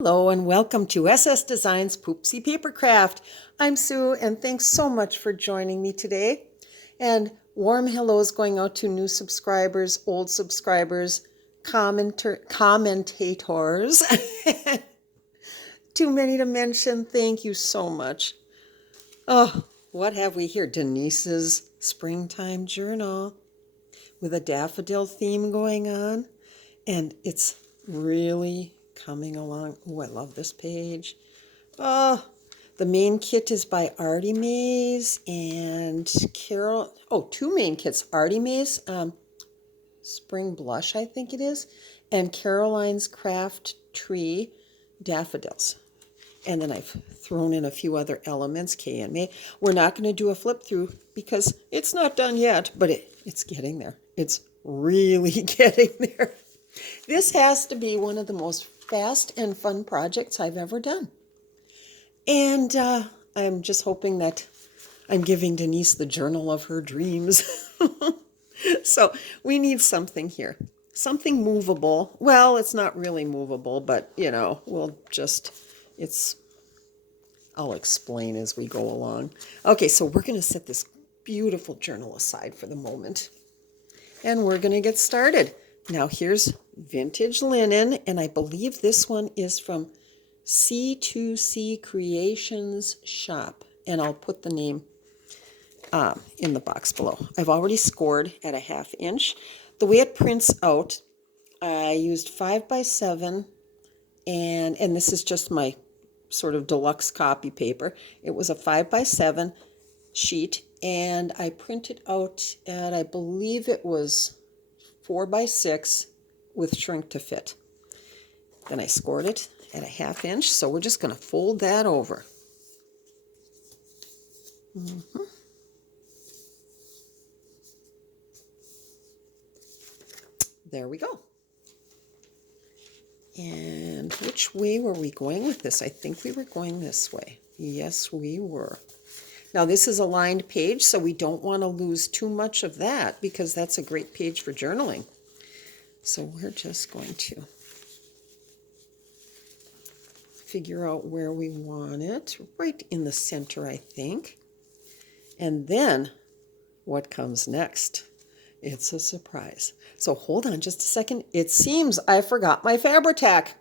Hello and welcome to SS Designs Poopsie Papercraft. I'm Sue and thanks so much for joining me today. And warm hellos going out to new subscribers, old subscribers, commentators. Too many to mention. Thank you so much. Oh, what have we here? Denise's springtime journal with a daffodil theme going on. And it's really coming along. Oh, I love this page. Oh, the main kit is by Artymaze and Carol. Oh, two main kits. Artymaze, Spring Blush, I think it is, and CarolinesCraftTree Daffodils. And then I've thrown in a few other elements, K and May. We're not going to do a flip through because it's not done yet, but it's getting there. It's really getting there. This has to be one of the most fast and fun projects I've ever done. And I'm just hoping that I'm giving Denise the journal of her dreams. So we need something here. Something movable. Well, it's not really movable, but I'll explain as we go along. Okay, so we're going to set this beautiful journal aside for the moment. And we're going to get started. Now here's vintage linen, and I believe this one is from C2C Creations Shop, and I'll put the name in the box below. I've already scored at a 1/2 inch. The way it prints out, I used 5x7, and this is just my sort of deluxe copy paper. It was a 5x7 sheet, and I printed out at, I believe it was 4x6 with shrink to fit. Then I scored it at a 1/2 inch, so we're just going to fold that over. There we go. And which way were we going with this? I think we were going this way. Yes, we were. Now this is a lined page, so we don't want to lose too much of that because that's a great page for journaling. So we're just going to figure out where we want it, right in the center, I think. And then what comes next? It's a surprise. So hold on just a second. It seems I forgot my Fabri-Tac.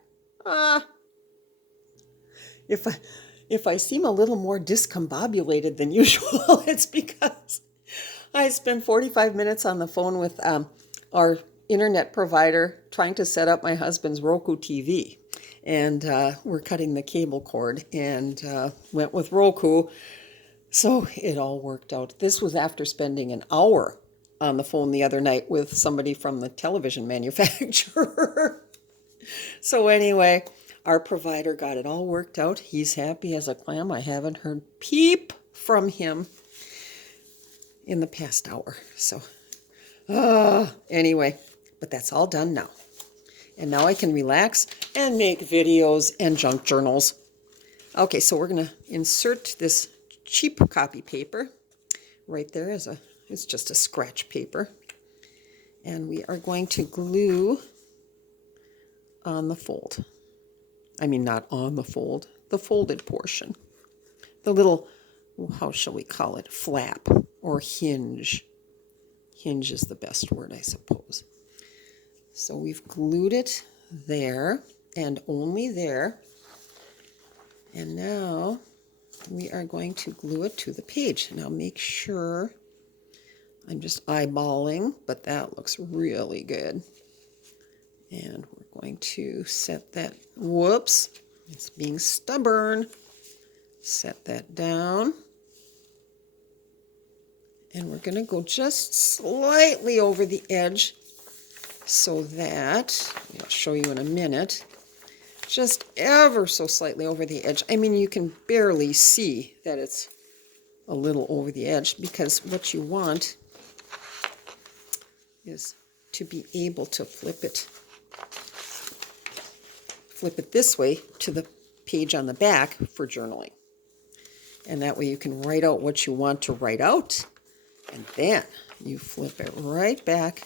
If I seem a little more discombobulated than usual, it's because I spent 45 minutes on the phone with our internet provider trying to set up my husband's Roku TV. And we're cutting the cable cord and went with Roku. So it all worked out. This was after spending an hour on the phone the other night with somebody from the television manufacturer. So anyway, our provider got it all worked out. He's happy as a clam. I haven't heard peep from him in the past hour. So anyway, but that's all done now. And now I can relax and make videos and junk journals. Okay, so we're going to insert this cheap copy paper right there it's just a scratch paper. And we are going to glue on the fold. I mean, not on the fold, the folded portion. The little, how shall we call it, flap or hinge. Hinge is the best word, I suppose. So we've glued it there and only there. And now we are going to glue it to the page. Now make sure, I'm just eyeballing, but that looks really good. And we're going to set that, whoops, it's being stubborn. Set that down. And we're going to go just slightly over the edge so that, I'll show you in a minute, just ever so slightly over the edge. I mean, you can barely see that it's a little over the edge because what you want is to be able to flip it this way to the page on the back for journaling. And that way you can write out what you want to write out, and then you flip it right back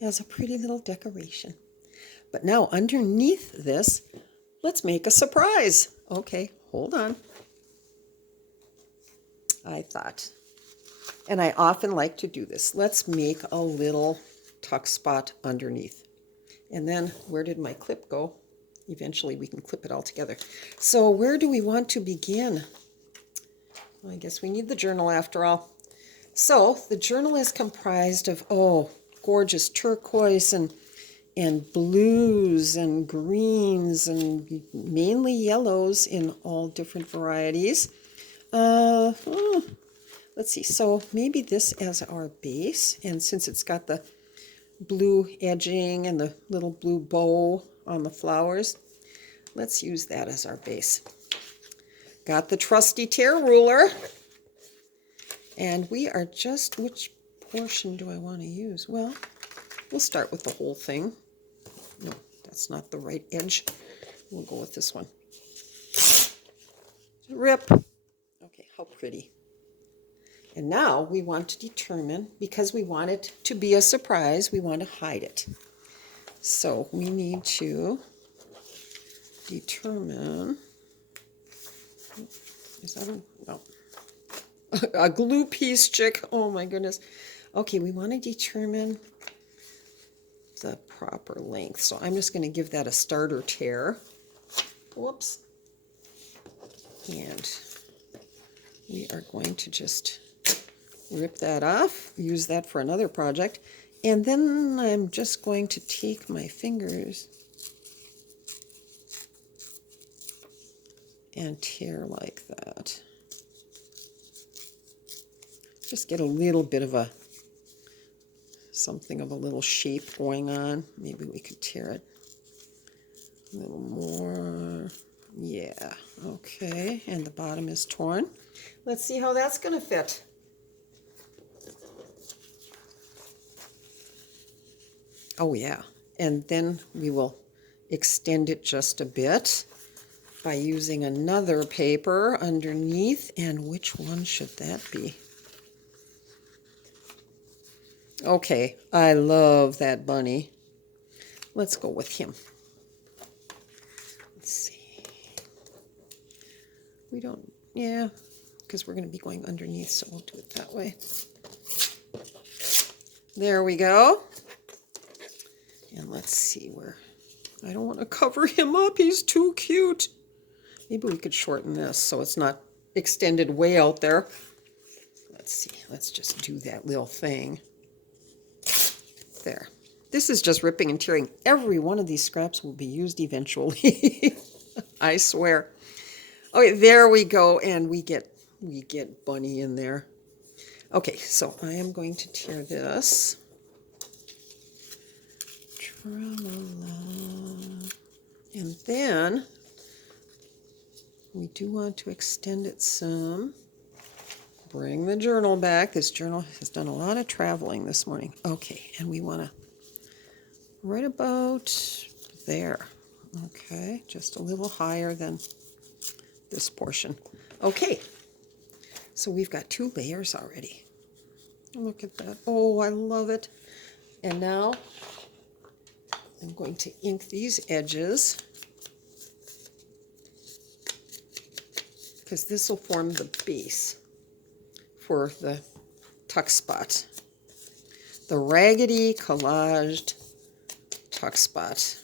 as a pretty little decoration. But now underneath this, let's make a surprise. Okay, hold on. I thought, and I often like to do this. Let's make a little tuck spot underneath. And then where did my clip go? Eventually we can clip it all together. So where do we want to begin? Well, I guess we need the journal after all. So the journal is comprised of, oh, gorgeous turquoise and blues and greens and mainly yellows in all different varieties. Let's see, so maybe this as our base, and since it's got the blue edging and the little blue bow on the flowers, let's use that as our base. Got the trusty tear ruler, and we are just, which portion do I want to use? Well, we'll start with the whole thing. No, that's not the right edge. We'll go with this one. Rip. Okay, how pretty. And now we want to determine, because we want it to be a surprise, we want to hide it. So we need to determine, is that a, no, a glue piece, chick. Oh my goodness. Okay, we want to determine the proper length. So I'm just going to give that a starter tear. Whoops. And we are going to just rip that off, use that for another project, and then I'm just going to take my fingers and tear like that. Just get a little bit of a, something of a little shape going on. Maybe we could tear it a little more. Yeah, okay, and the bottom is torn. Let's see how that's going to fit. Oh yeah, and then we will extend it just a bit by using another paper underneath. And which one should that be? Okay, I love that bunny. Let's go with him. Let's see. We don't, yeah, because we're going to be going underneath, so we'll do it that way. There we go. And let's see where, I don't want to cover him up. He's too cute. Maybe we could shorten this so it's not extended way out there. Let's see. Let's just do that little thing. There. This is just ripping and tearing. Every one of these scraps will be used eventually. I swear. Okay, there we go. And we get Bunny in there. Okay, so I am going to tear this. And then we do want to extend it some. Bring the journal back. This journal has done a lot of traveling this morning. Okay, and we want to right about there. Okay, just a little higher than this portion. Okay, so we've got 2 layers already. Look at that. Oh, I love it. And now I'm going to ink these edges because this will form the base for the tuck spot. The raggedy collaged tuck spot.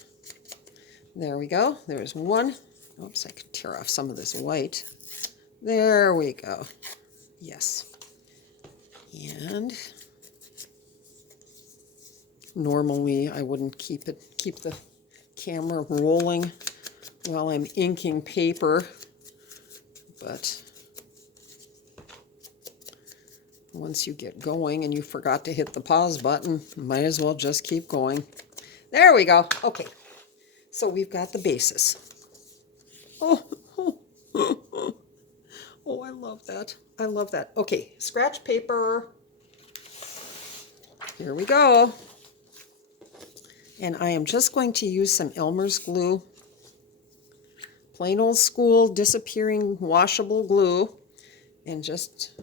There we go. There's one. Oops, I could tear off some of this white. There we go. Yes. And normally I wouldn't keep the camera rolling while I'm inking paper, but once you get going and you forgot to hit the pause button, might as well just keep going. There we go. Okay, so we've got the bases. Oh, oh, I love that. I love that. Okay, scratch paper. Here we go. And I am just going to use some Elmer's glue. Plain old school disappearing washable glue. And just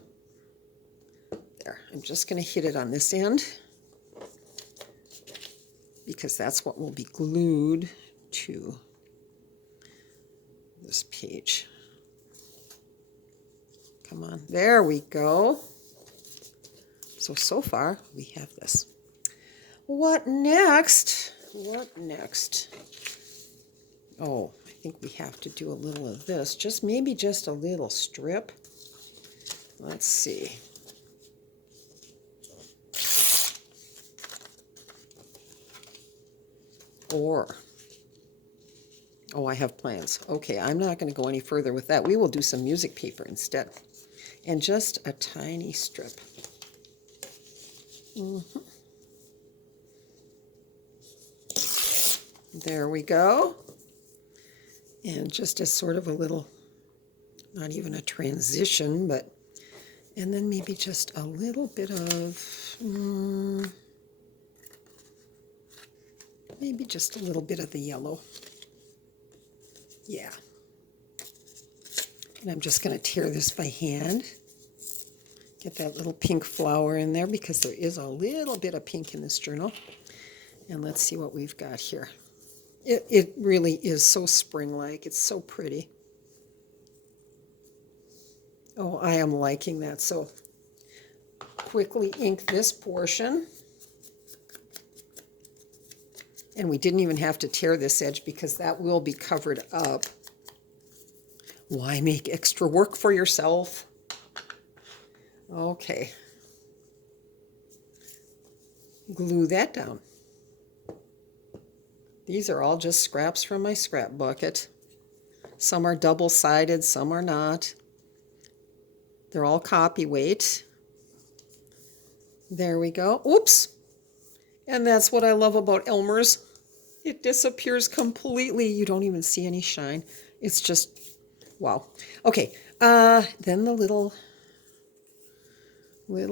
there. I'm just going to hit it on this end, because that's what will be glued to this page. Come on, there we go. So far we have this. What next? What next? Oh, I think we have to do a little of this. Maybe just a little strip. Let's see. Or, oh, I have plans. Okay, I'm not going to go any further with that. We will do some music paper instead. And just a tiny strip. There we go. And just as sort of a little, not even a transition, but, and then maybe just a little bit of, maybe just a little bit of the yellow. Yeah. And I'm just going to tear this by hand. Get that little pink flower in there because there is a little bit of pink in this journal. And let's see what we've got here. It really is so spring-like. It's so pretty. Oh, I am liking that. So quickly ink this portion. And we didn't even have to tear this edge because that will be covered up. Why make extra work for yourself? Okay. Glue that down. These are all just scraps from my scrap bucket. Some are double-sided, some are not. They're all copy weight. There we go. Oops. And that's what I love about Elmer's. It disappears completely. You don't even see any shine. It's just, wow. Okay, then the little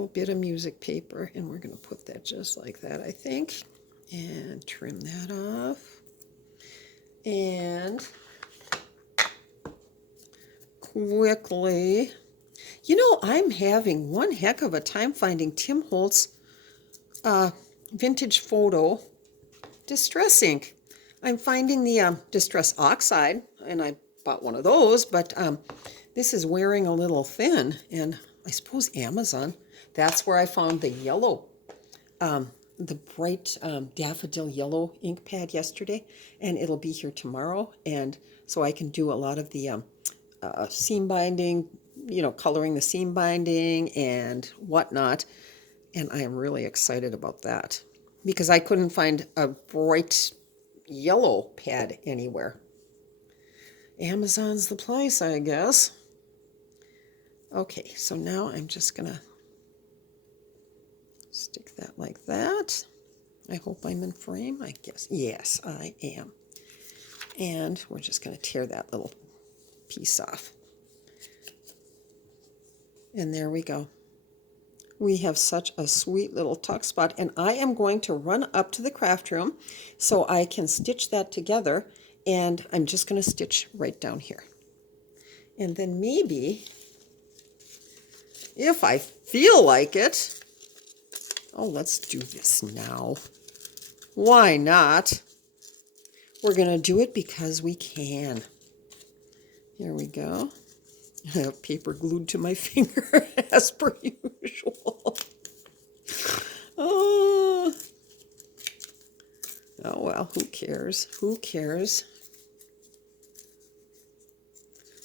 bit of music paper, and we're going to put that just like that, I think. And trim that off. And quickly, you know, I'm having one heck of a time finding Tim Holtz vintage photo distress ink. I'm finding the distress oxide, and I bought one of those, but this is wearing a little thin, and I suppose Amazon, that's where I found the yellow, the bright daffodil yellow ink pad yesterday, and it'll be here tomorrow, and so I can do a lot of the seam binding, you know, coloring the seam binding and whatnot, and I am really excited about that because I couldn't find a bright yellow pad anywhere. Amazon's the place, I guess. Okay, so now I'm just gonna stick that like that. I hope I'm in frame, I guess. Yes, I am. And we're just gonna tear that little piece off. And there we go. We have such a sweet little tuck spot, and I am going to run up to the craft room so I can stitch that together, and I'm just going to stitch right down here. And then maybe, if I feel like it, oh, let's do this now. Why not? We're going to do it because we can. Here we go. I have paper glued to my finger as per usual. Oh well, who cares? Who cares?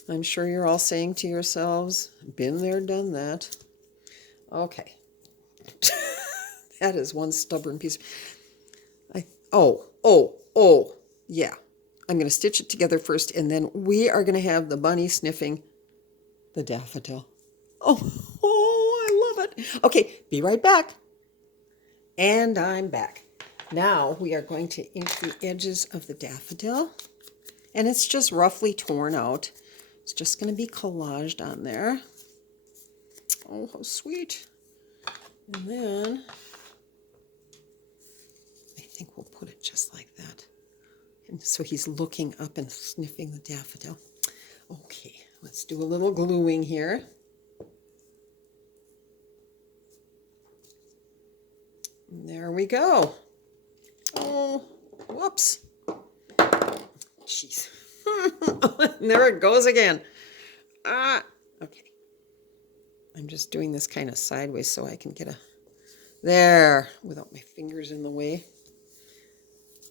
I'm sure you're all saying to yourselves, been there, done that. Okay. That is one stubborn piece. Yeah. I'm going to stitch it together first, and then we are going to have the bunny sniffing the daffodil. Oh, I love it. Okay, be right back. And I'm back. Now we are going to ink the edges of the daffodil. And it's just roughly torn out. It's just going to be collaged on there. Oh, how sweet. And then I think we'll put it just like that. And so he's looking up and sniffing the daffodil. Okay, let's do a little gluing here. And there we go. Oh, whoops. Jeez. There it goes again. Ah, okay. I'm just doing this kind of sideways so I can get a there without my fingers in the way.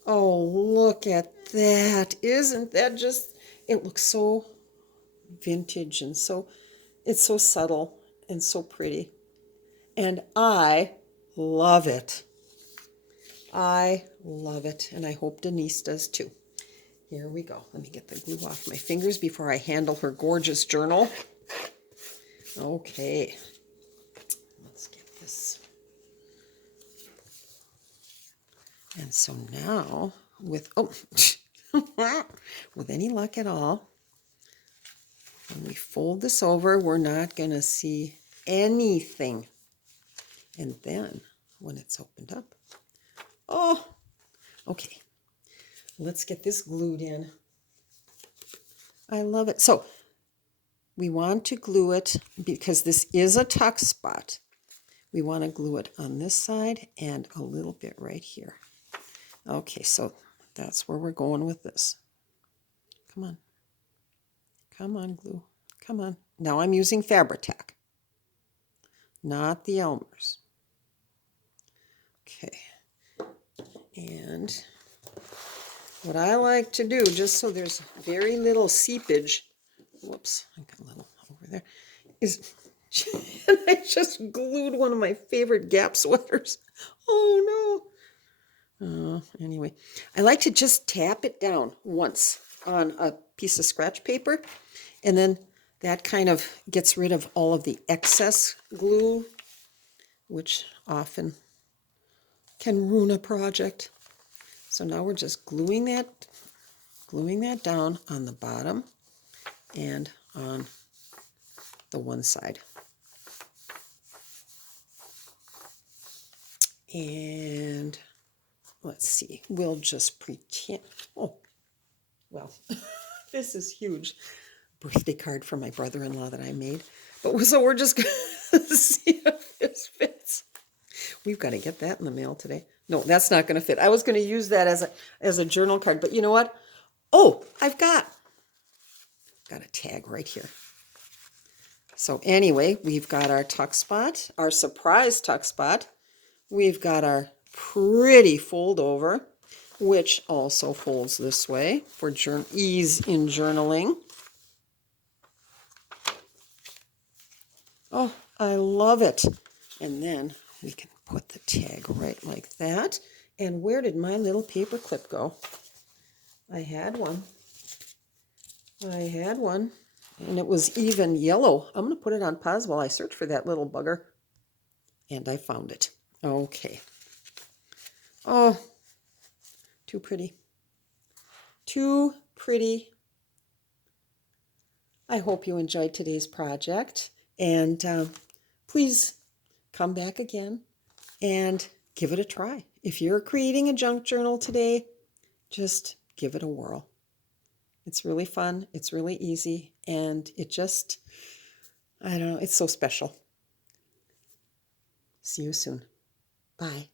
Oh, look at that. Isn't that just, it looks so vintage and so, it's so subtle and so pretty. And I love it. I love it. And I hope Denise does too. Here we go. Let me get the glue off my fingers before I handle her gorgeous journal. Okay. Let's get this. And so now, with, oh, with any luck at all, when we fold this over, we're not going to see anything. And then, when it's opened up, oh, okay. Let's get this glued in. I love it. So, we want to glue it, because this is a tuck spot. We want to glue it on this side and a little bit right here. Okay, so that's where we're going with this. Come on. Come on, glue. Come on. Now I'm using Fabri-Tac, not the Elmer's. Okay. And what I like to do, just so there's very little seepage, whoops, I got a little over there, is I just glued one of my favorite Gap sweaters. Oh no. Anyway, I like to just tap it down once on a piece of scratch paper, and then that kind of gets rid of all of the excess glue, which often can ruin a project. So now we're just gluing that down on the bottom and on the one side. And let's see, we'll just pretend, oh, well, this is huge. Birthday card for my brother-in-law that I made. But so we're just going to see if this fits. We've got to get that in the mail today. No, that's not going to fit. I was going to use that as a journal card, but you know what? Oh, I've got a tag right here. So anyway, we've got our tuck spot, our surprise tuck spot. We've got our pretty fold over, which also folds this way for ease in journaling. Oh, I love it. And then we can put the tag right like that. And where did my little paper clip go? I had one. And it was even yellow. I'm going to put it on pause while I search for that little bugger. And I found it. Okay. Oh, too pretty. Too pretty. I hope you enjoyed today's project. And please come back again and give it a try. If you're creating a junk journal today, just give it a whirl. It's really fun, it's really easy, and it just, I don't know, it's so special. See you soon. Bye.